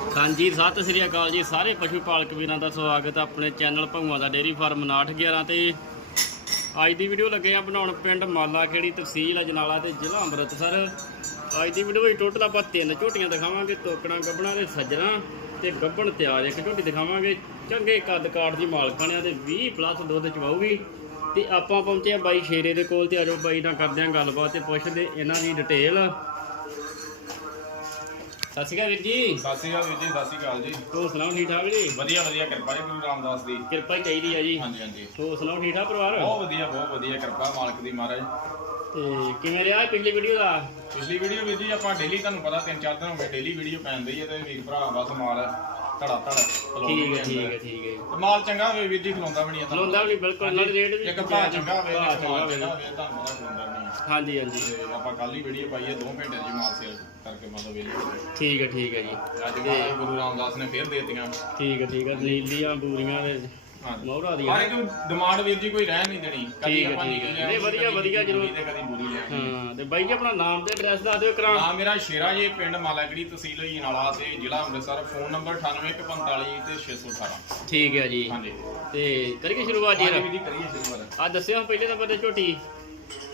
ਹਾਂਜੀ ਸਤਿ ਸ੍ਰੀ ਅਕਾਲ ਜੀ, ਸਾਰੇ ਪਸ਼ੂ ਪਾਲਕ ਵੀਰਾਂ ਦਾ ਸਵਾਗਤ ਹੈ ਆਪਣੇ ਚੈਨਲ ਭੰਗਵਾ ਦਾ ਡੇਰੀ ਫਾਰਮ 911 ਤੇ। ਅੱਜ ਦੀ ਵੀਡੀਓ ਲੱਗੇ ਆ ਬਣਾਉਣ ਪਿੰਡ ਮਾਲਾ ਖੇੜੀ ਤਹਿਸੀਲ ਅਜਨਾਲਾ ਤੇ ਜ਼ਿਲ੍ਹਾ ਅੰਮ੍ਰਿਤਸਰ। ਅੱਜ ਦੀ ਵੀਡੀਓ ਵਿੱਚ ਟੋਟਲ ਆਪਾਂ ਤਿੰਨ ਝੋਟੀਆਂ ਦਿਖਾਵਾਂਗੇ ਤੋਕਣਾ ਗੱਬਣਾ ਤੇ ਸੱਜਣਾ ਤੇ ਗੱਬਣ ਤਿਆਰ ਇੱਕ ਝੋਟੀ ਦਿਖਾਵਾਂਗੇ। ਚੰਗੇ ਕੱਦ ਕਾਠ ਦੀ ਮਾਲਕਾਣਿਆਂ ਤੇ 20 ਪਲੱਸ ਦੁੱਧ ਚਵਾਊਗੀ ਤੇ ਆਪਾਂ ਪਹੁੰਚੇ ਆ ਬਾਈ ਸ਼ੇਰੇ ਦੇ ਕੋਲ ਤੇ ਆਜੋ ਬਾਈ ਨਾਲ ਕਰਦੇ ਆ ਗੱਲਬਾਤ ਤੇ ਪੁੱਛਦੇ ਇਹਨਾਂ ਦੀ ਡਿਟੇਲ ਸਤਿ ਸ਼੍ਰੀ ਅਕਾਲ ਵੀਰ ਜੀ। ਸਤਿ ਸ਼੍ਰੀ ਅਕਾਲ ਵੀਰ ਜੀ ਸਤਿ ਸ਼੍ਰੀ ਅਕਾਲ ਜੀ। ਹੋਰ ਸੁਣਾਓ ਠੀਕ ਠਾਕ ਜੀ? ਵਧੀਆ ਵਧੀਆ ਕਿਰਪਾ ਜੀ ਗੁਰੂ ਰਾਮਦਾਸ ਦੀ। ਕਿਰਪਾ ਹੀ ਚਾਹੀਦੀ ਆ ਜੀ। ਹਾਂਜੀ ਹਾਂਜੀ। ਹੋਰ ਸੁਣਾਓ ਠੀਕ ਠਾਕ ਪਰਿਵਾਰ? ਬਹੁਤ ਵਧੀਆ ਬਹੁਤ ਵਧੀਆ ਕਿਰਪਾ ਮਾਲਕ ਦੀ ਮਹਾਰਾਜ। ਤੇ ਕਿਵੇਂ ਰਿਹਾ ਪਿਛਲੀ ਵੀਡੀਓ ਦਾ? ਪਿਛਲੀ ਵੀਡੀਓ ਵੀਰ ਜੀ ਆਪਾਂ ਡੇਲੀ ਤੁਹਾਨੂੰ ਪਤਾ ਤਿੰਨ ਚਾਰ ਦਿਨ ਹੋ ਗਏ ਡੇਲੀ ਵੀਡੀਓ ਪੈਂਦੀ ਹੈ ਤੇ ਵੀਰ ਭਰਾ ਬਸ ਮਾਲ ਧੜਾ ਧੜ ਖਲੋਂਦੇ ਠੀਕ ਹੈ ਠੀਕ ਹੈ ਠੀਕ ਹੈ। ਮਾਲ ਚੰਗਾ ਹੋਵੇ ਵੀਰ ਜੀ ਖਲੋਂਦਾ ਵੀ ਨਹੀਂ ਜਾਂਦਾ ਲੋਂਦਾ ਵੀ ਬਿਲਕੁਲ ਨਾਲ ਰੇਟ ਵੀ ਇੱਕ ਭਰਾ ਚੰਗਾ ਹੋਵੇ ਭਾਅ ਚੰਗਾ ਹੋਵੇ। ਤੁਹਾਨੂੰ ਪਤਾ ਖਲੋਂਦਾ ਹਾਂਜੀ ਹਾਂਜੀ। ਤੇ ਆਪਾਂ ਕੱਲ ਹੀ ਵੀਡੀਓ ਪਾਈ ਹੈ 2 ਘੰਟੇ ਜੀ ਮਾਲ ਸੇਲ ਕਰਕੇ ਮਤਲਬ ਵੇਲੇ ਠੀਕ ਹੈ ਠੀਕ ਹੈ ਜੀ। ਅੱਜ ਮਹਾਰਾਜ ਗੁਰੂ ਰਾਮਦਾਸ ਨੇ ਫੇਰ ਦੇ ਦਿੱਤੀਆਂ। ਠੀਕ ਹੈ ਠੀਕ ਹੈ ਨੀਲੀਆਂ ਬੂਰੀਆਂ ਦੇ ਮੋਹਰਾ ਦੀਆਂ। ਹਰ ਇੱਕ ਡਿਮਾਂਡ ਵੀਰ ਜੀ ਕੋਈ ਰਹਿ ਨਹੀਂ ਦੇਣੀ। ਹੈ, ਆਪਾਂ ਠੀਕ ਹੈ। ਨੀਲੀ ਨਹੀਂ, ਵਧੀਆ, ਕਦੀ ਵਧੀਆ, ਜ਼ਰੂਰ। ਤੇ ਕਦੀ ਬੁਰੀ ਲੈ ਹਾਂ ਤੇ ਬਾਈ ਜੀ ਆਪਣਾ ਨਾਮ ਤੇ ਐਡਰੈਸ ਦੱਸ ਦਿਓ ਕਰਾਂ। ਨਾਮ ਮੇਰਾ ਸ਼ੇਰਾ ਜੀ ਪਿੰਡ ਮਾਲਾਗੜੀ ਤਹਿਸੀਲ ਹੋਈ ਨਾਲਾ ਤੇ ਜ਼ਿਲ੍ਹਾ ਅੰਮ੍ਰਿਤਸਰ। ਫੋਨ ਨੰਬਰ 9845 ਤੇ 618 ਠੀਕ ਹੈ ਜੀ। ਹਾਂਜੀ। ਤੇ ਕਰੀਏ ਸ਼ੁਰੂਆਤ ਜੀ ਕਰੀਏ ਸ਼ੁਰੂਆਤ। ਆ ਦੱਸਿਓ ਪਹਿਲੇ ਨੰਬਰ ਤੇ ਝੋਟੀ।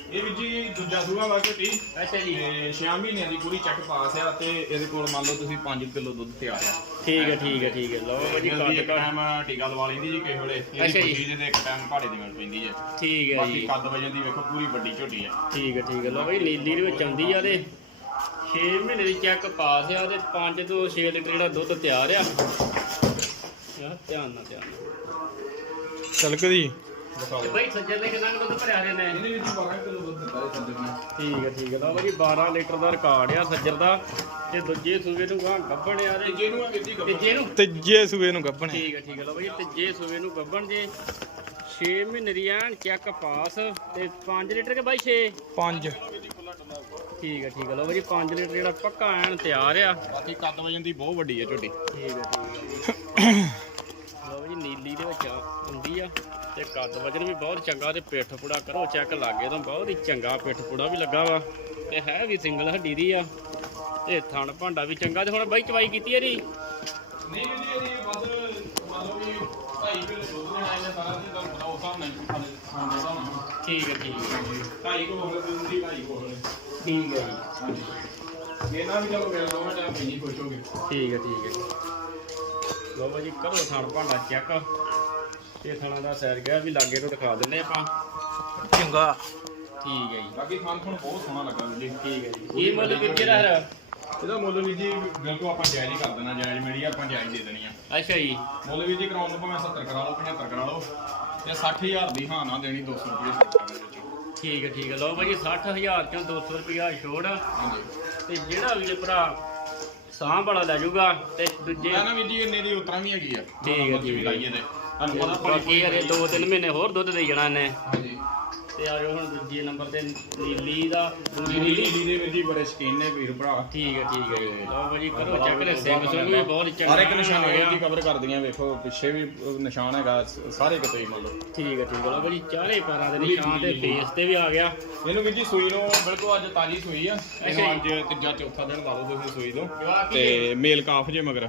ਇਹ ਵੀ ਜੀ ਦੂਜਾ ਸੂਆ ਵਾ ਝੋਟੀ ਅੱਛਾ ਜੀ। ਤੇ 6 ਮਹੀਨਿਆਂ ਦੀ ਪੂਰੀ ਚੈੱਕ ਪਾਸ ਆ ਤੇ ਇਹਦੇ ਕੋਲ ਮੰਨ ਲਓ ਤੁਸੀਂ 5 ਕਿਲੋ ਦੁੱਧ ਤਿਆਰ ਆ। ਠੀਕ ਹੈ ਠੀਕ ਹੈ ਠੀਕ ਹੈ ਲਓ ਜੀ ਕੱਦ ਕੱਦ ਟਾਈਮ ਟੀਕਾ ਲਵਾ ਲੈਂਦੀ ਜੀ ਕਿਸੇ ਵੇਲੇ। ਅੱਛਾ ਇਹਦੀ ਜੀ। ਦੇ ਇੱਕ ਟਾਈਮ ਘਾੜੇ ਦੀ ਮਿਲ ਪੈਂਦੀ ਹੈ ਠੀਕ ਹੈ ਬਾਕੀ ਜੀ। ਕੱਦ ਵਜਨ ਦੀ ਵੇਖੋ ਪੂਰੀ ਵੱਡੀ ਝੋਟੀ ਆ। ਠੀਕ ਹੈ ਠੀਕ ਹੈ ਲਓ ਬਈ ਨੀਲੀ ਦੇ ਵਿੱਚ ਆਉਂਦੀ ਆ ਤੇ 6 ਮਹੀਨੇ ਦੀ ਚੈੱਕ ਪਾਸ ਆ ਤੇ 5 ਤੋਂ 6 ਲੀਟਰ ਜਿਹੜਾ ਦੁੱਧ ਤਿਆਰ ਆ। ਯਾਰ ਧਿਆਨ ਨਾਲ ਧਿਆਨ ਨਾਲ। ਛਲਕਦੀ ਤੇ ਬਈ ਸੱਜਣ ਨੇ ਕਿੰਨਾ ਕੁ ਦੁੱਧ ਭਰਿਆ ਰਹੇ ਨੇ? ਇਹਦੇ ਵਿੱਚ 12 ਕਿਲੋ ਦੁੱਧ ਦਿੱਤਾ ਇਹ ਸੰਦਰ ਨੇ ਠੀਕ ਹੈ ਠੀਕ ਹੈ। ਲਓ ਬਈ 12 ਲੀਟਰ ਦਾ ਰਿਕਾਰਡ ਆ ਸੱਜਰ ਦਾ। ਤੇ ਦੂਜੇ ਸੂਏ ਨੂੰ ਗਾਂ ਗੱਬਣ ਆ ਤੇ ਜਿਹਨੂੰ ਆ ਜੀ ਗੱਬਰ ਤੀਜੇ ਨੂੰ? ਤੀਜੇ ਸੂਏ ਨੂੰ ਗੱਭਣੇ ਠੀਕ ਹੈ ਠੀਕ ਹੈ। ਲਓ ਬਈ ਤੀਜੇ ਸੂਏ ਨੂੰ ਗੱਬਣ ਜੇ। 6 ਮਹੀਨੇ ਦੀ ਐਨ ਚੈੱਕ ਪਾਸ ਤੇ 5 ਲੀਟਰ ਕੇ ਬਾਈ 6 ਪੰਜ। ਠੀਕ ਹੈ ਠੀਕ ਹੈ। ਲਓ ਬਈ 5 ਲੀਟਰ ਜਿਹੜਾ ਪੱਕਾ ਐਨ ਤਿਆਰ ਆ। ਬਾਕੀ ਕੱਦ ਵਜਨ ਦੀ ਬਹੁਤ ਵੱਡੀ ਹੈ ਝੋਟੀ। ਠੀਕ ਹੈ ਠੀਕ ਹੈ। ਨੀਲੀ ਦੇ ਵਿੱਚ ਹੁੰਦੀ ਆ ਤੇ ਕੱਦ ਵਜਨ ਵੀ ਬਹੁਤ ਚੰਗਾ ਤੇ ਪਿੱਠ ਪੁੜਾ ਕਰੋ ਚੈੱਕ ਲਾਗੇ ਤਾਂ ਬਹੁਤ ਹੀ ਚੰਗਾ ਪਿੱਠ ਪੁੜਾ ਵੀ ਲੱਗਾ ਵਾ। ਤੇ ਹੈ ਵੀ ਸਿੰਗਲ ਹੱਡੀ ਦੀ ਆ। ਤੇ ਥਣ ਭਾਂਡਾ ਵੀ ਚੰਗਾ ਤੇ ਹੁਣ ਬਾਈ ਚਵਾਈ ਕੀਤੀ ਆ ਜੀ? ਨਹੀਂ ਵੀਰ ਜੀ ਇਹਦੀ ਬਸ ਮੰਨ ਲਓ ਵੀ 2.5 ਕਿਲੋ ਦੁੱਧ ਦੇਣਾ ਇਹਨੇ ਸਾਰਾ ਜੀ ਤੁਹਾਨੂੰ ਪਤਾ ਉਸ ਹਿਸਾਬ ਨਾਲ ਖਾਣੇ ਖਾਣੇ ਦਾ ਹੋਣਾ ਠੀਕ ਹੈ ਠੀਕ ਹੈ 2.5 ਕਿਲੋ ਹੋਵੇ ਦੁੱਧ ਦੀ 2.5 ਕਿਲੋ ਹੋਵੇ ਠੀਕ ਹੈ ਜੀ। ਹਾਂਜੀ। ਇਹਨਾਂ ਵੀ ਚਲੋ ਦੋਵੇਂ ਟਾਈਮ ਪੀਣੀ ਖੁਸ਼ ਹੋ ਠੀਕ ਹੈ ਠੀਕ ਹੈ ਲਓ ਬਾਈ ਜੀ ਕਰੋ ਥਣ ਭਾਂਡਾ ਚੈੱਕ ਤੇ ਥਣਾ ਦਾ ਸੈਰ ਗਿਆ ਵੀ ਲਾਗੇ ਤੋਂ ਦਿਖਾ ਦਿੰਦੇ ਆਪਾਂ। ਚੰਗਾ। ਠੀਕ ਹੈ ਜੀ। ਬਾਕੀ ਖਾਣ ਖੁਣ ਬਹੁਤ ਸੋਹਣਾ ਲੱਗਾ ਵੀਰ ਜੀ। ਠੀਕ ਹੈ ਜੀ। ਕੀ ਮੁੱਲ ਦਾ ਹੈ ਇਹਦਾ ਮੁੱਲ ਵੀਰ ਜੀ ਬਿਲਕੁਲ ਆਪਾਂ ਜਾਇਜ਼ ਹੀ ਕਰ ਦੇਣਾ ਜਾਇਜ਼ ਮੇਰੀ ਆਪਾਂ ਜਾਇਜ਼ ਦੇ ਦੇਣੀ ਆ। ਅੱਛਾ ਜੀ। ਮੁੱਲ ਵੀਰ ਜੀ ਕਰਾਉਣ ਨੂੰ ਭਾਵੇਂ 70 ਕਰਾ ਲਓ 75 ਕਰਾ ਲਓ। ਤੇ 60000 ਦੀ ਹਾਂ ਨਾ ਦੇਣੀ 200 ਰੁਪਏ ਠੀਕ ਹੈ ਠੀਕ ਹੈ। ਲਓ ਬਾਈ 60000 ਚੋਂ 200 ਰੁਪਿਆ ਛੋੜ। ਹਾਂਜੀ। ਤੇ ਜਿਹੜਾ ਵੀ ਭਰਾ ਸਾਂਭ ਵਾਲਾ ਲੈ ਜਾਊਗਾ ਤੇ ਦੂਜੇ ਮੈਂ ਨਾ ਵੀਰ ਜੀ ਇੰਨੇ ਦੀ ਉਤਰਾਂ ਵੀ ਹੈਗੀ ਆ। ਠੀਕ ਹੈ, ਠੀਕ ਹੈ। ਲਾਈਏ ਤੇ। ਤੁਹਾਨੂੰ ਪਤਾ ਪਾਣੀ ਬਾਕੀ ਹਰੇ 2-3 ਮਹੀਨੇ ਹੋਰ ਦੁੱਧ ਦੇ ਜਾਣਾ ਇਹਨੇ। ਹਾਂਜੀ। ਤੇ ਆ ਜਾਓ ਹੁਣ ਦੂਜੇ ਨੰਬਰ ਤੇ ਨੀਲੀ ਦਾ। ਨੀਲੀ ਦੇ ਵੀਰ ਜੀ ਬੜੇ ਸ਼ਕੀਨ ਨੇ ਵੀਰ ਭਰਾ। ਠੀਕ ਹੈ ਠੀਕ ਹੈ ਲਓ ਬਾਈ ਜੀ ਕਰੋ ਚੈੱਕ ਲੈ ਸਿੰਘ ਸੁੰਗ ਵੀ ਬਹੁਤ ਚੰਗਾ। ਹਰ ਇੱਕ ਨਿਸ਼ਾਨ ਹੋਇਆ ਜੀ ਕਵਰ ਕਰਦੀਆਂ ਵੇਖੋ ਪਿੱਛੇ ਵੀ ਨਿਸ਼ਾਨ ਹੈਗਾ ਸਾਰੇ ਕਿਤੇ ਹੀ ਮਤਲਬ ਠੀਕ ਹੈ ਠੀਕ ਹੈ ਲਓ ਬਾਈ ਜੀ ਚਾਰੇ ਪੈਰਾਂ ਦੇ ਨਿਸ਼ਾਨ ਤੇ ਫੇਸ ਤੇ ਵੀ ਆ ਗਿਆ। ਇਹਨੂੰ ਵੀਰ ਜੀ ਸੂਈ ਨੂੰ ਬਿਲਕੁਲ ਅੱਜ ਤਾਜੀ ਸੂਈ ਆ। ਇਹਨੂੰ। ਅੱਜ ਤੀਜਾ ਚੌਥਾ ਦਿਨ ਲਾ ਲਓ ਤੁਸੀਂ ਸੂਈ ਹੀ ਤੇ ਮੇਲ ਕਾਫ ਜੇ ਮਗਰ।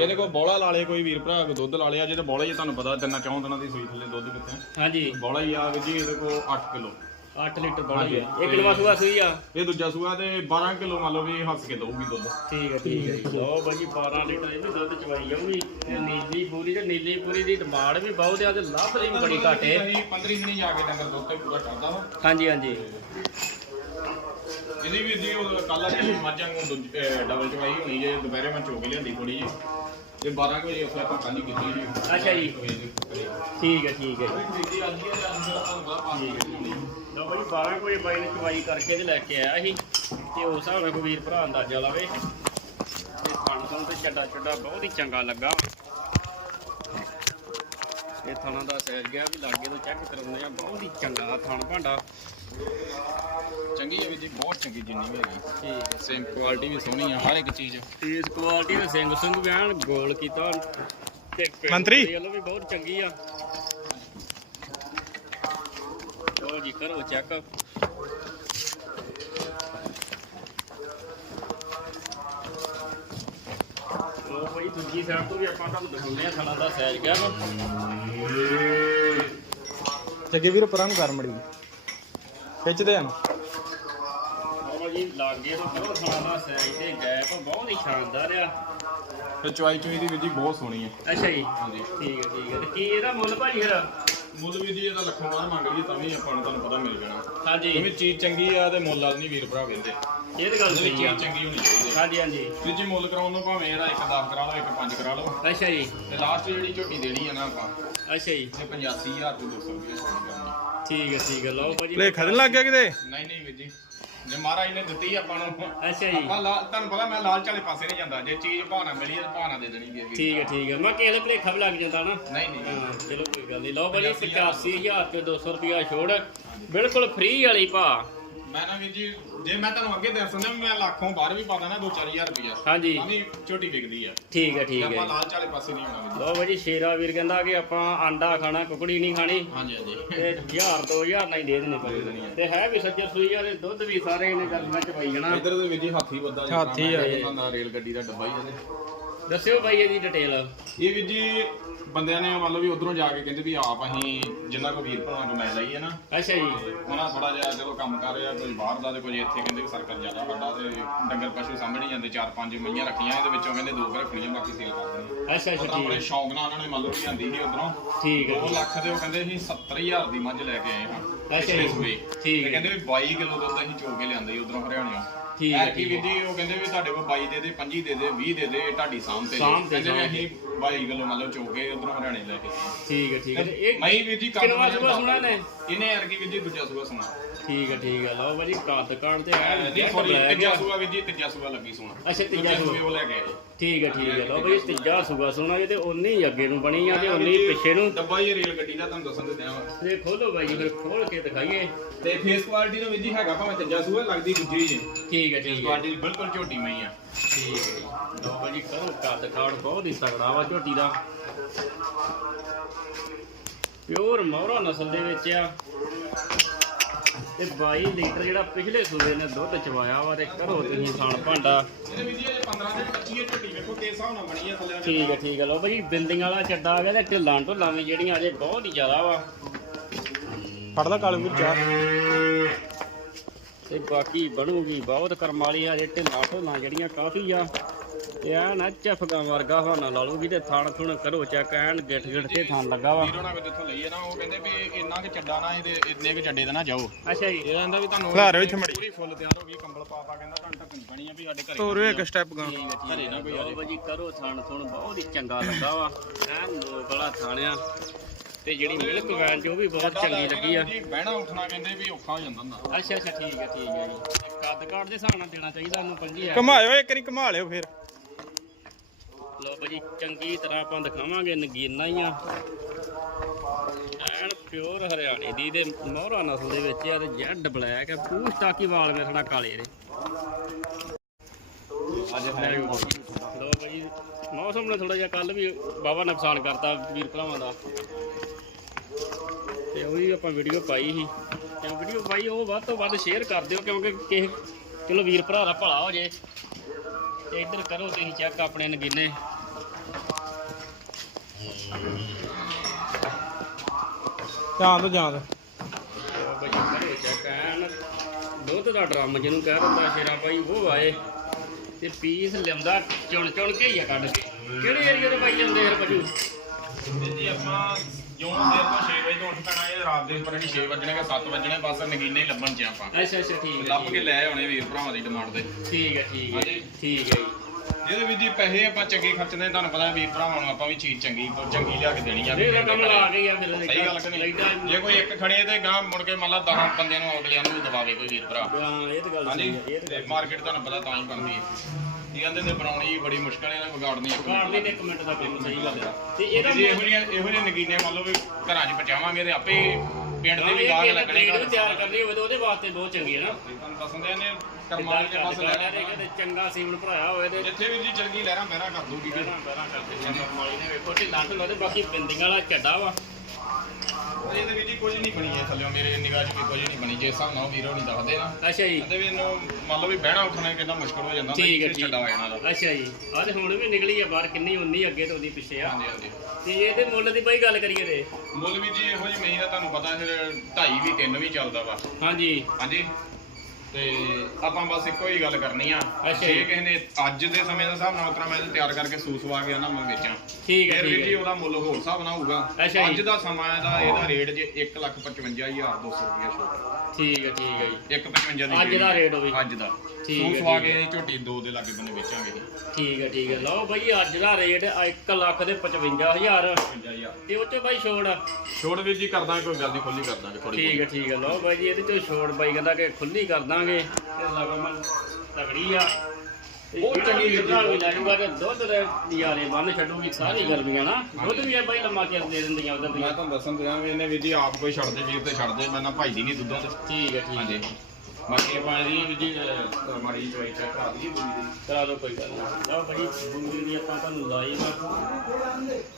ਇਹਦੇ ਕੋਲ ਬੋਲਾ ਲਾ ਲੇ ਕੋਈ ਵੀਰ ਭਰਾ ਕੋ ਦੁੱਧ ਲਾ ਲਿਆ ਜੇ ਤਾਂ ਬੋਲਾ ਹੀ ਤੁਹਾਨੂੰ ਪਤਾ ਤਿੰਨਾਂ ਚੌਂ ਦਿਨਾਂ ਦੀ ਸੂਈ ਥੱਲੇ ਦੁੱਧ ਕਿੱਥੇ। ਹਾਂਜੀ। ਬੋਲਾ ਹੀ ਆ ਵੀਰ ਜੀ ਇਹਦੇ ਕੋਲ 8 ਕਿਲੋ। 8 ਲੀਟਰ ਬੜਾ ਹੀ ਆ। ਹਾਂਜੀ। ਇੱਕ ਲਵਾ ਸੂਆ ਸੂਈ ਆ? ਇਹ ਦੂਜਾ ਸੂਆ ਤੇ 12 ਕਿਲੋ ਮੰਨ ਲਓ ਵੀ ਹੱਸ ਕੇ ਦਊਗੀ ਦੁੱਧ। ਠੀਕ ਹੈ ਠੀਕ ਹੈ। ਲਓ ਬਾਈ ਜੀ 12 ਲੀਟਰ ਇਹ ਵੀ ਦੁੱਧ ਚਵਾਈ ਜਾਊਗੀ। ਤੇ ਨੀਲੀ ਪੂਰੀ ਤੇ ਨੀਲੀ ਪੂਰੀ ਦੀ ਡਿਮਾਂਡ ਵੀ ਬਹੁਤ ਆ ਤੇ ਲੱਭ ਲਈ ਵੀ ਬੜੀ ਘੱਟ ਹੈ ਅਸੀਂ 15 ਦਿਨ ਜਾ ਕੇ ਡੰਗਰ ਦੁੱਧ ਤੇ ਪੂਰਾ ਕਰਦਾ ਵਾ। ਹਾਂਜੀ ਹਾਂਜੀ। ਇਹਦੀ ਵੀ ਜੀ ਉਹ ਕੱਲ ਮੱਝਾਂ ਨੂੰ ਡਬਲ ਚਵਾਈ ਹੋਣੀ ਜੇ ਦੁਪਹਿਰੇ ਮੈਂ ਚੋ ਕੇ ਲਿਆਂਦੀ ਥੋੜੀ ਜੀ ਜੇ 12 ਕੁ ਵਜੇ ਉੱਥੇ ਆਪਾਂ ਕੱਲ ਹੀ ਕੀਤੀ ਜੀ। ਅੱਛਾ ਜੀ। ਠੀਕ ਹੈ ਠੀਕ ਹੈ ਲਓ ਬਾਈ 12 ਕੋਈ ਬਾਈ ਨੇ ਚਵਾਈ ਕਰਕੇ ਤੇ ਲੈ ਕੇ ਆਇਆ ਸੀ। ਤੇ ਉਸ ਹਿਸਾਬ ਨਾਲ ਕੋਈ ਵੀਰ ਭਰਾ ਅੰਦਾਜ਼ਾ ਲਾਵੇ। ਤੇ ਥਣ ਤੋਂ ਤੇ ਚੱਡਾ ਚੱਡਾ ਬਹੁਤ ਹੀ ਚੰਗਾ ਲੱਗਾ। ਇਹ ਥਣਾ ਦਾ ਸੈਰ ਗਿਆ ਵੀ ਲਾਗੇ ਤੋਂ ਚੈੱਕ ਕਰਾਉਂਦੇ ਆ ਬਹੁਤ ਹੀ ਚੰਗਾ ਥਣ ਭਾਂਡਾ। ਚੰਗੀ ਹੈ ਵੀ ਜੀ ਬਹੁਤ ਚੰਗੀ ਜਿੰਨੀ ਵੀ ਹੈਗੀ। ਠੀਕ ਹੈ ਸੇਮ ਕੁਆਲਿਟੀ ਵੀ ਸੋਹਣੀ ਆ ਹਰ ਇੱਕ ਚੀਜ਼। ਤੇਜ਼ ਕੁਆਲਿਟੀ ਦੇ ਸਿੰਘ ਸਿੰਘ ਬਿਆਨ ਗੋਲ ਕੀਤਾ। ਤੇ ਪਿੰਡ ਮੰਤਰੀ। ਦੀ ਵੱਲੋਂ ਵੀ ਬਹੁਤ ਚੰਗੀ ਆ। ਲਓ ਜੀ ਕਰੋ ਚੈੱਕ ਲੋ ਭਾਈ ਦੂਜੀ ਸਾਈਡ ਤੋਂ ਵੀ ਆਪਾਂ ਤੁਹਾਨੂੰ ਦਿਖਾਉਂਦੇ ਆ ਥਣਾ ਦਾ ਸਾਈਜ਼ ਗਿਆ ਵਾ ਜੱਗੇ ਵੀਰ ਪਰਾਂ ਨੂੰ ਕਰ ਮੜੀ। ਖਿੱਚਦੇ ਹਨ ਜੀ ਲਾਗੇ ਤੋਂ ਕਰੋ ਥਣਾ ਦਾ ਸਾਈਜ਼ ਤੇ ਗੈਪ ਬਹੁਤ ਹੀ ਸ਼ਾਨਦਾਰ ਆ। ਤੇ ਚੁਆਈ ਚੁਈ ਦੀ ਵੀਰ ਜੀ ਬਹੁਤ ਸੋਹਣੀ ਹੈ ਅੱਛਾ ਜੀ। ਹਾਂਜੀ। ਠੀਕ ਹੈ ਠੀਕ ਹੈ ਤੇ ਕੀ ਇਹਦਾ ਮੁੱਲ ਭਾਜੀ ਫਿਰ? ਮੁੱਲ ਵੀ ਜੀ ਇਹਦਾ ਲੱਖੋਂ ਬਾਅਦ ਮੰਗ ਲਈਏ ਤਾਂ ਵੀ ਆਪਾਂ ਨੂੰ ਤੁਹਾਨੂੰ ਪਤਾ ਮਿਲ ਜਾਣਾ। ਹਾਂਜੀ। ਕਿਉਂਕਿ ਚੀਜ਼ ਚੰਗੀ ਆ ਤੇ ਮੁੱਲ ਵਾਲ ਨਹੀਂ ਵੀਰ ਭਰਾ ਕਹਿੰਦੇ ਇਹ ਤਾਂ ਗੱਲ ਸਹੀ ਆ। ਚੀਜ਼ ਚੰਗੀ ਹੋਣੀ ਚਾਹੀਦੀ ਹੈ ਹਾਂਜੀ ਹਾਂਜੀ। ਵੀਰ ਜੀ ਮੁੱਲ ਕਰਾਉਣ ਨੂੰ ਭਾਵੇਂ ਇਹਦਾ ਇੱਕ 10 ਕਰਾ ਲਓ ਇੱਕ 5 ਕਰਾ ਲਓ। ਅੱਛਾ ਜੀ। ਤੇ ਲਾਸਟ ਜਿਹੜੀ ਝੋਟੀ ਦੇਣੀ ਹੈ ਨਾ ਆਪਾਂ ਅੱਛਾ ਜੀ। ਤੇ 85000 ਤੇ 200 ਰੁਪਏ ਛੋੜ ਕਰਨੀ ਠੀਕ ਹੈ ਠੀਕ ਹੈ ਲਓ ਭਾਜੀ। ਲੈ ਖਦਨ ਲੱਗ ਗਿਆ ਕਿਤੇ? ਨਹੀਂ ਨਹੀਂ ਵੀਰ ਜੀ। ਜੇ ਮਹਾਰਾਜ ਨੇ ਦਿੱਤੀ ਆਪਾਂ ਨੂੰ। ਅੱਛਾ ਜੀ। ਆਪਾਂ ਲਾ- ਤੁਹਾਨੂੰ ਪਤਾ ਮੈਂ ਲਾਲਚ ਵਾਲੇ ਪਾਸੇ ਨਹੀਂ ਜਾਂਦਾ। ਜੇ ਚੀਜ਼ ਭਾਣਾ ਮਿਲੀ ਹੈ ਤਾਂ ਭਾਣਾ ਦੇ ਦੇਣੀ ਜੀ ਠੀਕ ਹੈ ਠੀਕ ਹੈ। ਮੈਂ ਕਿਸੇ ਦੇ ਭਲੇਖਾ ਵੀ ਲੱਗ ਜਾਂਦਾ ਨਾ। ਨਹੀਂ ਨਹੀਂ। ਹਾਂ ਚਲੋ ਕੋਈ ਗੱਲ ਨਹੀਂ। ਲਓ ਭਾਜੀ 85000 ਤੇ 200 ਰੁਪਿਆ ਛੋੜ। ਬਿਲਕੁਲ ਫ੍ਰੀ ਵਾਲੀ ਭਾ। ਮੈਂ ਨਾ ਵੀਰ ਜੀ ਜੇ ਮੈਂ ਤੁਹਾਨੂੰ ਅੱਗੇ ਦੱਸ ਦਿੰਦਾ ਮੈਂ ਲੱਖੋਂ ਬਾਹਰ ਵੀ ਪਾਦਾ ਨਾ 2-4000 ਰੁਪਇਆ ਹਾਂਜੀ। ਤਾਂ ਵੀ ਝੋਟੀ ਵਿਕਦੀ ਆ। ਠੀਕ ਹੈ ਠੀਕ ਆਪਾਂ ਹੈ ਲਾਲਚ ਵਾਲੇ ਪਾਸੇ ਨਹੀਂ ਆਉਣਾ ਵੀਰ ਲਓ ਭਾਜੀ ਸ਼ੇਰਾ ਵੀਰ ਕਹਿੰਦਾ ਕਿ ਆਪਾਂ ਆਂਡਾ ਖਾਣਾ ਕੁਕੜੀ ਨਹੀਂ ਖਾਣੀ। ਜੀ। ਹਾਂਜੀ ਹਾਂਜੀ। ਤੇ 1000 2000 ਨਹੀਂ ਦੇ ਦੇਣੇ ਭਾਜੀ ਤੇ ਹੈ ਵੀ ਸੱਜਰ ਸੂਈ ਤੇ ਦੁੱਧ ਵੀ ਸਾਰੇ ਇਹਨੇ ਗਰਮੀਆਂ ਚ ਪਈ ਜਾਣਾ। ਇਧਰ ਦੇ ਵੀਰ ਜੀ ਹਾਥੀ ਵੱਦਾ ਜੀ ਹਾਥੀ ਆ ਰੇਲ ਗੱਡੀ ਦਾ ਡੱਬਾ ਹੀ ਇਹਦੇ। ਦੱਸਿਓ ਭਾਈ ਇਹਦੀ ਡਿਟੇਲ ਇਹ ਵੀਰ ਜੀ ਬੰਦਿਆਂ ਨੇ ਮੰਨ ਲਓ ਵੀ ਉਧਰੋਂ ਜਾ ਕੇ ਕਹਿੰਦੇ ਵੀ ਆਪ ਅਸੀਂ ਜਿੰਨਾ ਕੋ ਵੀਰ ਭਰਾ ਨੂੰ ਮੈਂ ਲਈ ਹੈ ਨਾ। ਅੱਛਾ ਜੀ। ਉਹਨਾਂ ਥੋੜਾ ਜਿਹਾ ਜਦੋਂ ਕੰਮ ਕਰ ਰਿਹਾ ਕੋਈ ਬਾਹਰ ਦਾ ਤੇ ਕੋਈ ਇੱਥੇ ਕਹਿੰਦੇ ਕਿ ਸਰਕਲ ਜ਼ਿਆਦਾ ਵੱਡਾ ਤੇ ਡੰਗਰ ਪਸ਼ੂ ਸਾਹਮਣੇ ਜਾਂਦੇ ਚਾਰ ਪੰਜ ਮਈਆਂ ਰੱਖੀਆਂ ਉਹਦੇ ਵਿੱਚੋਂ ਕਹਿੰਦੇ ਦੋ ਕੁ ਰੱਖਣੀਆਂ ਬਾਕੀ ਸੇਲ ਕਰ ਦਿੰਦੇ ਅੱਛਾ ਅੱਛਾ ਠੀਕ ਬੜੇ ਸ਼ੌਂਕ ਨਾਲ ਉਹਨਾਂ ਨੇ ਮੰਨ ਲਓ ਵੀ ਆਂਦੀ ਸੀ ਉਧਰੋਂ। ਠੀਕ ਹੈ। 2 ਲੱਖ ਦੇ ਉਹ ਕਹਿੰਦੇ ਸੀ 70000 ਦੀ ਮੱਝ ਲੈ ਕੇ ਆਏ ਹਾਂ ਅੱਛਾ ਜੀ। ਠੀਕ ਹੈ। ਕਹਿੰਦੇ ਵੀ 22 ਕਿਲੋ ਦੁੱਧ ਅਸੀਂ ਚੋ ਕੇ ਲਿਆਂਦੇ ਉਧਰੋਂ ਹਰਿਆਣਿਓਂ ਠੀਕ ਹੈ, ਐਰ ਕੀ ਠੀਕ ਹੈ। ਵੀ ਜੀ ਉਹ ਕਹਿੰਦੇ ਵੀ ਤੁਹਾਡੇ ਕੋਲ 22 ਦੇ ਦੇ 25 ਦੇ ਦੇ 20 ਦੇ ਦੇ ਢਾਡੀ ਸਾਹਮ ਤੇ ਸਾਂਭ ਤੇ, ਕਹਿੰਦੇ ਵੀ ਸਾਂਭ ਅਸੀਂ 22 ਕਿਲੋ ਮਤਲਬ ਚੋ ਕੇ ਉਧਰੋਂ ਹਰਿਆਣੇ ਲੈ ਕੇ ਠੀਕ ਹੈ। ਠੀਕ ਹੈ ਤੇ ਇਹ ਮੈਂ ਵੀਰ ਜੀ ਕੰਮ ਕਿੰਨਵਾਂ ਸੂਆ ਸੁਣਾ ਨੇ ਇਹਨੇ? ਐਰ ਕੀ ਵੀਰ ਜੀ ਦੂਜਾ ਸੂਆ ਸੁਣਾ। ਠੀਕ ਹੈ ਠੀਕ ਹੈ ਲਓ ਭਾਜੀ ਕੱਦ ਕਾਣ ਤੇ ਹੈ ਨਹੀਂ ਸੌਰੀ ਤੀਜਾ ਸੂਆ ਵੀਰ ਜੀ ਤੀਜਾ ਸੂਆ ਲੱਗੀ ਸੁਣਾ ਅੱਛਾ, ਤੀਜਾ ਸੂਆ। ਉਹ ਲੈ ਕੇ ਆਏ। ਠੀਕ ਹੈ ਠੀਕ ਹੈ। ਲਓ ਭਾਜੀ ਤੀਜਾ ਸੂਗਾ ਸੁਣਾ ਜੇ ਤੇ ਉਨੀ ਹੀ ਅੱਗੇ ਨੂੰ ਬਣੀ ਆ ਤੇ ਉਨੀ ਹੀ ਪਿੱਛੇ ਨੂੰ। ਡੱਬਾ ਹੀ ਰੇਲ ਗੱਡੀ ਦਾ ਤੁਹਾਨੂੰ ਦੱਸਣ ਦਿੰਦੇ ਆ। ਤੇ ਖੋਲੋ ਭਾਈ ਫਿਰ ਖੋਲ ਕੇ ਦਿਖਾਈਏ। ਤੇ ਫੇਸ ਕੁਆਲਿਟੀ ਵੀਰ ਜੀ ਹੈਗਾ ਭਾਵੇਂ ਤੀਜਾ ਸੂਆ ਲੱਗਦੀ ਦੂਜੀ ਜੀ। ਠੀਕ ਹੈ ਠੀਕ ਹੈ। ਕੁਆਲਿਟੀ ਬਿਲਕੁਲ ਝੋਟੀ ਮਈ ਆ। ਠੀਕ ਹੈ ਜੀ। ਲਓ ਭਾਜੀ ਕਰੋ ਕੱਦ ਕਾਣ ਬਹੁਤ ਹੀ ਤਗੜਾ ਵਾ ਝੋਟੀ ਦਾ। ਪਿਓਰ ਮੌਰਾ ਨਸਲ ਦੇ ਵਿੱਚ ਆ। ਤੇ 22 ਲੀਟਰ ਜਿਹੜਾ ਪਿਛਲੇ ਸੂਬੇ ਨੇ ਦੁੱਧ ਚਵਾਇਆ ਵਾ ਤੇ ਕਰੋ ਤੁਸੀਂ ਖਾਣ ਭਾਂਡਾ। ਇਹਦੇ ਵੀਰ ਜੀ ਇਹ 15 ਦਿਨ ਕੱਚੀ ਹੈ ਝੋਟੀ ਵੇਖੋ ਕਿਸ ਹਿਸਾਬ ਨਾਲ ਬਣੀ ਹੈ ਥੱਲੇ ਵਾਲੀ। ਠੀਕ ਹੈ ਠੀਕ ਹੈ ਲਓ ਭਾਜੀ ਬਿੰਦੀਆਂ ਵਾਲਾ ਚੱਡਾ ਆ ਗਿਆ ਤੇ ਢਿੱਲਾਂ ਢੁੱਲਾਂ ਵੀ ਜਿਹੜੀਆਂ ਅਜੇ ਬਹੁਤ ਹੀ ਜ਼ਿਆਦਾ ਵਾ। ਫੜਦਾ ਕਾਲੂ ਵੀਰ ਚਾਹ ਤੇ ਬਾਕੀ ਬਣੂਗੀ ਬਹੁਤ ਕਰਮ ਵਾਲੀ ਆ ਜੇ ਢਿੱਲਾਂ ਢੁੱਲਾਂ ਜਿਹੜੀਆਂ ਕਾਫੀ ਆ। ਆ ਨਾ ਚਫਗਾ ਵਰਗਾ ਹੋਣਾ ਲਾ ਲੂਗੀ ਤੇ ਥਣ ਥੁਣ ਕਰੋ ਚੈੱਕ ਐਨ ਗਿੱਠ ਗਿੱਠ ਤੇ ਥਣ ਲੱਗਾ ਵਾ। ਵੀਰ ਕੋ ਜਿੱਥੋਂ ਲਈਏ ਨਾ ਉਹ ਕਹਿੰਦੇ ਵੀ ਇੰਨਾ ਕਿ ਚੱਡਾ ਨਾ ਇਹਦੇ ਇੰਨੇ ਕਿ ਚੱਡੇ ਦਾ ਨਾ ਜਾਓ। ਅੱਛਾ ਜੀ। ਇਹ ਕਹਿੰਦਾ ਵੀ ਤੁਹਾਨੂੰ ਖਿਲਾਰਿਓ ਇੱਥੇ ਮੜੀ। ਪੂਰੀ ਫੁੱਲ ਤਿਆਰ ਹੋ ਗਈ ਕੰਬਲ ਪਾ ਪਾ ਕਹਿੰਦਾ ਤੁਹਾਨੂੰ ਢੱਕਣੀ ਪੈਣੀ ਆ ਵੀ ਸਾਡੇ ਘਰੇ ਤੋਰਿਓ ਇੱਕ ਸਟੈਪ ਗਾਂ। ਠੀਕ ਹੈ ਠੀਕ ਘਰੇ ਨਾ ਕੋਈ ਲਓ ਭਾਜੀ ਕਰੋ ਥਣ ਥੁਣ ਬਹੁਤ ਹੀ ਚੰਗਾ ਲੱਗਾ ਵਾ। ਐਨ ਲੋਕ ਵਾਲਾ ਥਾਣਿਆ। ਤੇ ਜਿਹੜੀ ਮਿਲਕ ਵੈਨ ਚ ਉਹ ਵੀ ਬਹੁਤ ਚੰਗੀ ਲੱਗੀ ਆ। ਜੀ ਬਹਿਣਾ ਉੱਠਣਾ ਕਹਿੰਦੇ ਵੀ ਔਖਾ ਹੋ ਜਾਂਦਾ ਹੁੰਦਾ। ਅੱਛਾ ਅੱਛਾ ਠੀਕ ਹੈ ਠੀਕ ਹੈ ਜੀ। ਕੱਦ ਕਾਠ ਦੇ ਹਿਸਾਬ ਨਾਲ ਦੇਣਾ ਚਾਹੀਦਾ ਉਹਨੂੰ ਪੰਜੀ ਆ ਘਮਾਇਓ ਇੱਕ ਵਾਰੀ ਘਮਾ ਲਿਓ ਫਿਰ। ਲੋ ਭਾਜੀ ਚੰਗੀ ਤਰ੍ਹਾਂ ਆਪਾਂ ਦਿਖਾਵਾਂਗੇ ਨਗੀਨਾ ਹੀ ਆ। ਐਨ ਪਿਓਰ ਹਰਿਆਣੇ ਦੀ ਤੇ ਮੋਹਰਾ ਨਸਲ ਦੇ ਵਿੱਚ ਆ ਤੇ ਜੈਡ ਬਲੈਕ ਆ। ਪੂਛ ਤੱਕ ਵਾਲ ਮੇਖਣਾ ਕਾਲੇ ਦੇ ਅੱਜ ਹੈ ਲੋ ਭਾਜੀ ਮੌਸਮ ਨੇ ਥੋੜਾ ਜਿਹਾ ਕੱਲ ਵੀ ਬਾਬਾ ਨੁਕਸਾਨ ਕਰਤਾ ਵੀਰ ਭਰਾਵਾਂ ਦਾ। ਤੇ ਉਹ ਵੀ ਆਪਾਂ ਵੀਡੀਓ ਪਾਈ ਸੀ। ਤੇ ਵੀਡੀਓ ਪਾਈ ਉਹ ਵੱਧ ਤੋਂ ਵੱਧ ਸ਼ੇਅਰ ਕਰ ਦਿਓ ਕਿਉਂਕਿ ਕਿਸੇ ਚਲੋ ਵੀਰ ਭਰਾ ਦਾ ਭਲਾ ਹੋ ਜੇ। ਤੇ ਇੱਧਰ ਕਰੋ ਤੁਸੀਂ ਚੈੱਕ ਆਪਣੇ ਨਗੀਨੇ। ਧਿਆਨ ਤੋਂ ਜਾਣ ਦੋ ਬਈ ਕਰੋ ਚੈੱਕ ਐਨ। ਦੁੱਧ ਦਾ ਡਰਮ ਜਿਹਨੂੰ ਕਹਿ ਦਿੰਦਾ ਸ਼ੇਰਾ ਭਾਈ ਉਹ ਆਏ। ਤੇ ਪੀਸ ਲਿਆਉਂਦਾ ਚੁਣ ਚੁਣ ਕੇ ਹੀ ਆ ਕੱਢ ਕੇ। ਕਿਹੜੇ ਏਰੀਆ ਦੇ ਪਾਈ ਜਾਂਦੇ ਯਾਰ ਭਾਜੂ ਤੇ ਜੀ ਆਪਾਂ ਜਿਉਂ ਸਵੇਰ ਤੋਂ 6 ਵਜੇ ਤੋਂ ਉੱਠ ਪੈਣਾ ਇਹ ਰਾਤ ਦੇ ਉੱਪਰ ਨਹੀਂ 6 ਵੱਜਣੇ ਕਿ 7 ਵੱਜਣੇ ਬਸ ਨਗੀਨੇ ਹੀ ਲੱਭਣ ਚ ਆਪਾਂ। ਅੱਛਾ ਅੱਛਾ ਠੀਕ ਹੈ ਲੱਭ ਕੇ ਲੈ ਆਉਣੇ ਵੀਰ ਭਰਾਵਾਂ ਦੀ ਡਿਮਾਂਡ ਤੇ। ਠੀਕ ਹੈ ਠੀਕ ਹੈ ਹਾਂਜੀ। ਠੀਕ ਹੈ ਜੀ। ਇਹਦੇ ਵਿੱਚ ਜੀ ਪੈਸੇ ਆਪਾਂ ਚੰਗੇ ਖਰਚਦੇ ਤੁਹਾਨੂੰ ਪਤਾ ਵੀਰ ਭਰਾਵਾਂ ਨੂੰ ਆਪਾਂ ਵੀ ਚੀਜ਼ ਚੰਗੀ ਤੋਂ ਚੰਗੀ ਲਿਆ ਕੇ ਦੇਣੀ ਆ। ਇਹ ਤਾਂ ਕੰਮ ਲਾ ਗਈ ਆ ਫਿਰ ਸਹੀ ਗੱਲ ਕਿ ਨਹੀਂ? ਜੇ ਕੋਈ ਇੱਕ ਖੜੇ ਤੇ ਗਾਂ ਮੁੜ ਕੇ ਮੰਨ ਲਾ 10 ਬੰਦਿਆਂ ਨੂੰ ਅਗਲਿਆਂ ਨੂੰ ਵੀ ਦਵਾਵੇ ਕੋਈ ਵੀਰ ਭਰਾ। ਹਾਂ ਇਹ ਤਾਂ ਗੱਲ ਹਾਂਜੀ। ਸਹੀ ਹੈ ਇਹ ਤਾਂ ਤੇ ਮਾਰਕੀਟ ਤੁਹਾਨੂੰ ਪਤਾ ਤਾਂ ਹੀ ਬਣਦੀ ਹੈ। ਇਹ ਕਹਿੰਦੇ ਨੇ ਬਣਾਉਣੀ ਬੜੀ ਮੁਸ਼ਕਲ ਹੈ ਇਹਨੂੰ ਵਿਗਾੜਨੀ ਇੱਕ ਕਾਰਡ ਮਿੰਟ ਨਹੀਂ ਤੇ ਇੱਕ ਮਿੰਟ ਦਾ ਕੰਮ ਸਹੀ ਗੱਲ ਹੈ। ਤੇ ਇਹਦਾ ਜੇ ਇਹੋ ਜਿਹੀਆਂ ਇਹੋ ਜਿਹੇ ਨਗੀਨੇ ਮੰਨ ਲਓ ਵੀ ਘਰਾਂ 'ਚ ਪਚਾਵਾਂਗੇ ਤੇ ਆਪੇ ਪਿੰਡ ਦੇ ਵੀ ਗਾਹਕ ਲੱਗਣੇ ਵੀ ਘਰ ਤਿਆਰ ਕਰਨੀ ਹੋਵੇ ਤਾਂ ਉਹਦੇ ਵਾਸਤੇ ਬਹੁਤ ਚੰਗੀ ਹੈ ਨਾ। ਤੁਹਾਨੂੰ ਦੱਸਦੇ ਨੇ ਕਰਮਾਂ ਦੇ ਪਾਸੇ ਲੈ ਲੈ ਕੇ ਤੇ ਚੰਗਾ ਸੀਮਨ ਭਰਾਇਆ ਹੋਵੇ ਤੇ ਜਿੱਥੇ ਵੀ ਜੀ ਚੰਗੀ ਲਹਿਰਾਂ ਬਹਿਰਾਂ ਕਰ ਦੂਗੀ ਬਹਿਰਾਂ ਬਹਿਰਾਂ ਕਰਦੇ ਨੇ ਨਰਮਾਲੀ ਨੇ ਵੇਖੋ ਢਿੱਲਾਂ ਢੁੱਲਾਂ ਤੇ ਬਾਕੀ ਬਿੰਦੀਆਂ ਵਾਲਾ ਚੱਡਾ ਵਾ। ਇਹਦੇ ਵਿੱਚ ਜੀ ਕੁਝ ਨਹੀਂ ਬਣੀ ਹੈ ਥੱਲੇ ਮੇਰੇ ਨਿਗਾਹ 'ਚ ਵੀ ਕੁਝ ਨਹੀਂ ਬਣੀ। ਜੇ ਹਿਸਾਬ ਨਾਲ ਉਹ ਵੀਰੋ ਨਹੀਂ ਦੱਸਦੇ ਨਾ ਅੱਛਾ ਜੀ। ਕਹਿੰਦੇ ਵੀ ਇਹਨੂੰ ਮੰਨ ਲਓ ਵੀ ਬਹਿਣਾ ਉੱਠਣਾ ਕਿੰਨਾ ਮੁਸ਼ਕਲ ਹੋ ਜਾਂਦਾ ਠੀਕ ਹੈ ਠੀਕ ਛੱਡਾ ਹੋ ਜਾਣਾ ਦਾ। ਅੱਛਾ ਜੀ। ਆਹ ਤੇ ਹੁਣ ਵੀ ਨਿਕਲੀ ਆ ਬਾਹਰ ਕਿੰਨੀ 19 ਅੱਗੇ ਤੋਂ ਉਹਦੀ ਪਿੱਛੇ ਆ। ਹਾਂਜੀ ਹਾਂਜੀ। ਤੇ ਇਹਦੇ ਮੁੱਲ ਦੀ ਬਾਈ ਗੱਲ ਕਰੀਏ ਤੇ। ਮੁੱਲ ਵੀ ਜੀ ਇਹੋ ਜਿਹੀ ਮਹੀਂ ਦਾ ਤੁਹਾਨੂੰ ਪਤਾ ਫਿਰ 2.5 ਵੀ 3 ਵੀ ਚੱਲਦਾ ਵਾ। ਹਾਂਜੀ। ਹਾਂਜੀ। ਤੇ ਆਪਾਂ ਬਸ ਇੱਕੋ ਹੀ ਗੱਲ ਕਰਨੀ ਆ। ਅੱਛਾ ਜੇ। ਜੀ। ਕਿਸੇ ਨੇ ਅੱਜ ਦੇ ਸਮੇਂ ਦੇ ਹਿਸਾਬ ਨਾਲ ਉਤਰਾ ਮੈਂ ਇਹਨੂੰ ਤਿਆਰ ਕਰਕੇ ਸੂਸਵਾ ਕੇ ਨਾ ਮੈਂ ਵੇਚਾਂ। ਠੀਕ ਹੈ ਫਿਰ ਵੀ ਠੀਕ ਜੀ ਹੈ ਉਹਦਾ ਮੁੱਲ ਹੋਰ ਹਿਸਾਬ ਨਾਲ ਹੋਊਗਾ। ਅੱਛਾ ਜੀ। ਅੱਜ ਦਾ ਸਮਾਂ ਇਹਦਾ ਇਹਦਾ ਰੇਟ ਜੇ 155200 ਰੁਪਏ ਛੋਟ ਠੀਕ ਹੈ ਠੀਕ ਹੈ ਜੀ। 155 ਦੀ ਅੱਜ ਜਿਹੜੀ ਦਾ ਰੇਟ ਹੋਵੇ ਅੱਜ ਦਾ। ਠੀਕ ਹੈ, ਸੂਸਵਾ ਕੇ ਝੋਟੀ ਦੋ ਦੇ ਲਾਗੇ ਬੰਨੇ ਵੇਚਾਂਗੇ ਠੀਕ ਹੈ ਠੀਕ ਹੈ। ਲਓ ਬਾਈ ਅੱਜ ਦਾ ਰੇਟ 1 ਲੱਖ ਦੇ 55000 55000 ਤੇ ਉਹ ਚ ਬਾਈ ਛੋੜ। ਛੋੜ ਵੀਰ ਜੀ ਕਰਦਾ ਕੋਈ ਗੱਲ ਨਹੀਂ ਖੁੱਲੀ ਕਰ ਦਾਂਗੇ ਥੋੜੀ ਠੀਕ ਹੈ ਠੀਕ ਹੈ। ਲਓ ਬਾਈ ਜੀ ਇਹਦੇ ਚੋਂ ਛੋੜ ਬਾਈ ਕਹਿੰਦਾ ਕਿ ਖੁੱਲੀ ਕਰ ਦਾਂਗੇ ਇਹ ਲਗਮਨ ਤਗੜੀ ਆ। ਤੇ ਬਹੁਤ ਚੰਗੀ ਨਾਲ ਵੀ ਲੈ ਜੂਗਾ ਤੇ ਦੁੱਧ ਦੇ ਨਿਆਰੇ ਬੰਨ ਛੱਡੂਗੀ ਸਾਰੀ ਗਰਮੀਆਂ ਨਾ। ਦੁੱਧ ਵੀ ਇਹ ਬਾਈ ਲੰਮਾ ਚਿਰ ਦੇ ਦਿੰਦੀਆਂ ਉਧਰ ਮੈਂ ਦੀਆਂ ਤੁਹਾਨੂੰ ਦੱਸਣ ਦਿਆਂ ਵੀ ਇਹਨੇ ਵੀਰ ਜੀ ਆਪ ਕੋਈ ਛੱਡ ਦੇ ਵੀਰ ਤੇ ਛੱਡ ਦੇ ਮੈਂ ਨਾ ਭਾਈ ਦੀ ਨਹੀਂ ਦੁੱਧਾਂ ਤੇ। ਠੀਕ ਹੈ ਠੀਕ ਹਾਂਜੀ। ਹੈ ਬਾਕੀ ਆਪਾਂ ਇਹਦੀ ਵੀਰ ਜੀ ਅਹ, ਮਾੜੀ ਚੋਈ ਚੈੱਕ ਕਰਾ ਦਈਏ ਦੂਜੀ ਦੀ। ਕਰਾ ਦੋ ਕੋਈ ਗੱਲ ਨਹੀਂ। ਲਓ ਬੁੰਦੀ ਦੀ ਆਪਾਂ ਤੁਹਾਨੂੰ ਲਾਈਵ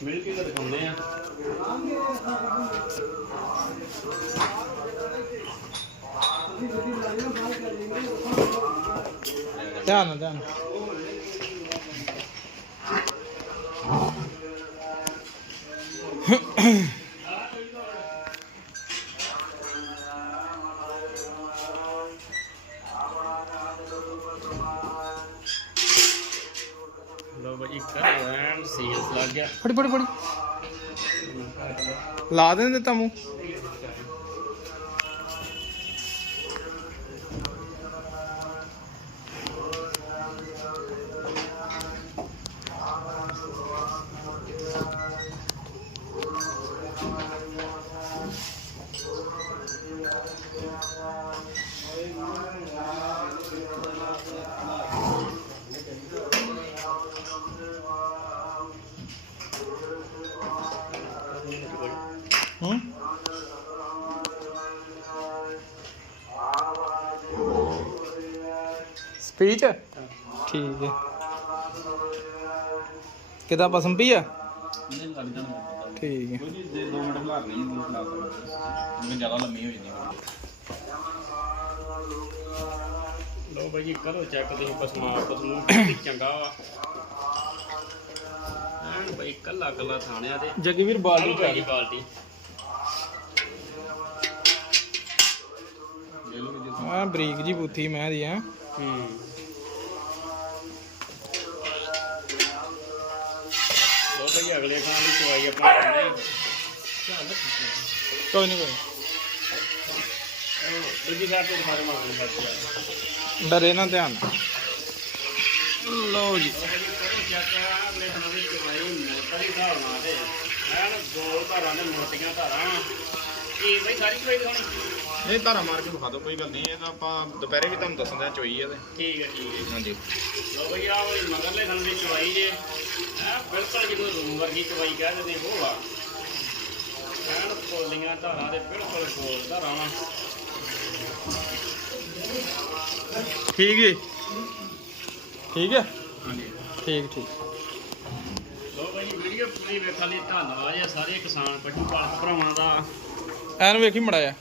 ਮਿਲ ਕੇ ਤਾਂ ਦਿਖਾਉਂਦੇ ਆ। ਧਿਆਨ ਨਾਲ ਧਿਆਨ ਨਾਲ। ਲਓ ਬਾਈ ਕਰ ਐਂਡ ਸੀਰੀਅਸ ਲੱਗ ਗਿਆ ਫੜੀ ਫੜੀ ਫੜੀ ਲਾ ਦੇਣ ਦਿੱਤਾ ਮੂੰਹ ਸਪੀਚ ਠੀਕ ਹੈ। ਕਿਦਾਂ ਪਸੰਦ ਪਈ ਆ? ਨਹੀਂ ਲੱਗ ਜਾਣਾ। ਠੀਕ ਹੈ। ਕੋਈ ਨਹੀਂ ਦੇ 2 ਮਿੰਟ ਖਲਾਰ ਲਈ ਦੂਰ ਖਲਾਰ ਸਕਦੇ ਮੈਂ ਜ਼ਿਆਦਾ ਲੰਮੀ ਹੋ ਜਾਂਦੀ ਹੈ ਲਓ ਬਾਈ ਜੀ ਕਰੋ ਚੈੱਕ ਤੁਸੀਂ ਪਸਮਾ ਪਸਮੂ ਕਿੰਨੀ ਚੰਗਾ ਵਾ। ਐਨ ਬਾਈ ਕੱਲਾ ਕੱਲਾ ਥਾਣਿਆ ਤੇ ਜਗਵੀਰ ਬਾਲਟੀ ਬਾਈ ਜੀ ਚ ਬਾਲਟੀ। ਲੈ ਲਓ ਜੀ ਆ ਬਰੀਕ ਜੀ ਬੁੱਥੀ ਮੈਂ ਦੀ ਆ। ਹੂੰ। ਕੋਈ ਨਹੀਂ ਕੋਈ ਦੂਜੀ ਸਾਈਡ ਤੇ ਦਿਖਾ ਦੇ ਮਾਰਨ ਬਸ ਡਰੇ ਨਾ ਧਿਆਨ। ਲਓ ਜੀ। ਇਹ ਧਾਰਾ ਮਾਰ ਕੇ ਵਿਖਾ ਦਿਓ ਕੋਈ ਗੱਲ ਨਹੀਂ ਇਹ ਤਾਂ ਆਪਾਂ ਦੁਪਹਿਰੇ ਵੀ ਤੁਹਾਨੂੰ ਦੱਸਦੇ ਆ ਚੋਈ ਆ ਤੇ। ਠੀਕ ਹੈ ਠੀਕ ਹੈ। ਹਾਂਜੀ। ਲੋ ਬਈ ਆ ਵਾਲੀ ਮਗਰਲੇ ਥਣ ਦੀ ਚਵਾਈ ਜੇ। ਬਿਲਕੁਲ ਜਿਹਨੂੰ ਰੂਮ ਵਰਗੀ ਚਵਾਈ ਕਹਿ ਦਿੰਦੇ ਉਹ ਆ। ਐਨ ਪੋਲੀਆਂ ਧਾਰਾਂ ਦੇ ਬਿਲਕੁਲ ਗੋਲ ਧਾਰਾਂ ਵਾ। ਠੀਕ ਜੀ? ਠੀਕ ਹੈ ਹਾਂਜੀ। ਠੀਕ ਠੀਕ। ਲੋ ਬਈ ਵੀਡੀਓ ਪੂਰੀ ਵੇਖਣ ਲਈ ਧੰਨਵਾਦ ਆ ਸਾਰੇ ਕਿਸਾਨ ਪਸ਼ੂ ਪਾਲਕ ਭਰਾਵਾਂ ਦਾ। ਐਨ ਵੇਖੀ ਮੜਾ ਆ